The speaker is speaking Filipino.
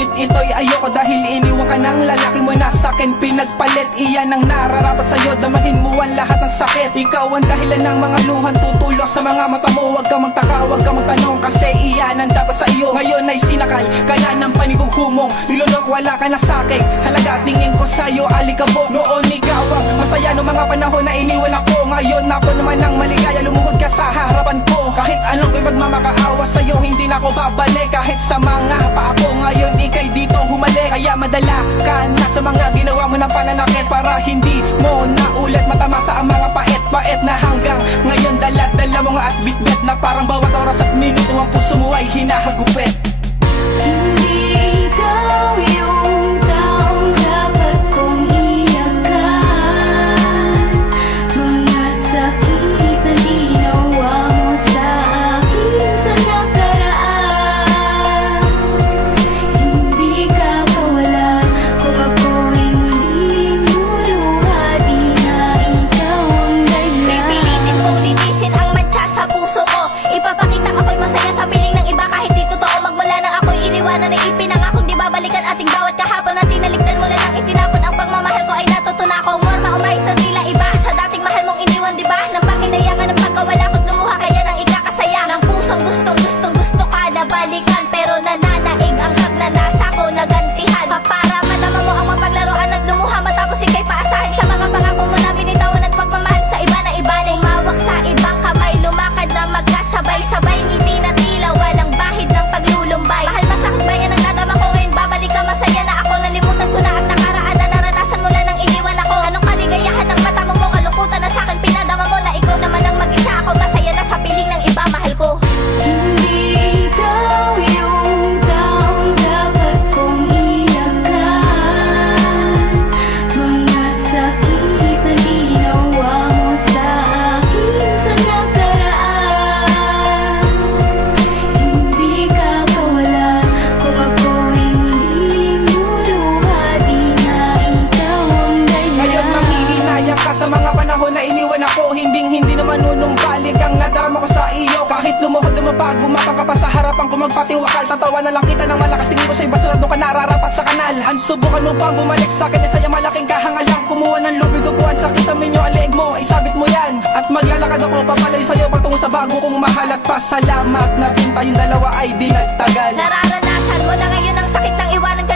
Ngunit ito'y ayoko dahil iniwan ka ng lalaki mo na sa'kin pinagpalit. Iyan ang nararapat sa'yo, damahin mo ang lahat ng sakit. Ikaw ang dahilan ng mga luhan tutulog sa mga mata mo. Huwag kang magtaka, huwag kang magtanong, kasi iyan ang dapat sa iyo. Ngayon ay sinakal ka na ng panibong humong, nilolok wala ka na sa'kin. Halaga tingin ko sa'yo, alikabok. Noon ikaw ang masaya noong mga panahon na iniwan ako. Ngayon ako naman ang maligaya, lumuhod ka sa harapan ko. Kahit anong magmamakaawa sa'yo, hindi na ako babalik. Kahit sa mga pa ako ngayon, ikay dito humalik. Kaya madala ka na sa mga ginawa mo na pananakit, para hindi mo na ulit matamasa ang mga pait-pait na hanggang ngayon dala-dala mo nga at bitbit na parang bawat oras at minuto ang puso mo ay hinahagupit. Hindi ikaw yung taong dapat kong iyakan. Mga sakit na ginawa mo sa akin sa nakaraan. Hindi ka kawalan kung ako'y muling luluhati na ikaw ang dahilan. Pipilitin kong linisin ang matcha sa puso ko. Ipapakita ako'y masaya sa piling ng iba kahit di totoo. Magmula nang ako'y iniwanan ay ipinangakong di babalikan ating bawat kahapon na tinaligdan mo na lang itinapon. Ang pagmamahal ko ay natutunan ko. Warma umay sa tila iba sa dating mahal mong iniwan, di ba? Nang pakinayangan ng pagkawala ko't lumuha kaya nang ikakasaya ng pusong gusto ka na balikan, pero nananaig ang nagnanasa ko nagantihan. Para madama mo ang mapaglaruan at lumuha matapos ikay paasahin sa mga pangako mo na binitawan at pagmamahal sa iba na ibaling. Mawak sa ibang kamay, lumakad na magkasabay-sabay, ngiti na tila walang bahid ng paglulumbay. Mahal masakit ba yan ang nadama ko ngayon, babalik ka masaya na ako. Nalimutan ko na ang nakaraan na naranasan mo lang nang iniwan ako. Anong kaligayahan ng mata mo, kalungkutan na sa'kin pinadama mo na ikaw naman ang mag-isa. Ako masaya na sa piling ng iba, mahal ko. Hindi ikaw yung taong dapat kong iyakan. Mga sakit na ginawa mo sa akin sa nakaraan. Hindi ka kawalan kung ako'y muling luluhati na ikaw ang dahilan. Ngayon manghihinayang ka sa mga panahon na iniwan ako. Hindi naman nunumbalik ang nadarama ko sa iyo. Kahit lumuhod na mabago, makakapa sa harapan ko magpatiwakal. Tatawa na lang kita ng malakas, tingin ko sa'y basura, doon ka nararapat sa kanal. Subukan mo pang bumalik sa'kin, isa'y malaking kahangalang. Kumuha ng lubid, upuan sa kisame nyo, ang leeg mo, isabit mo yan. At maglalakad ako papalayo sa'yo patungo sa bago kong mahal. At pasalamat na din tayong dalawa ay di nagtagal. Nararanasan mo na ngayon ang sakit ng iwanan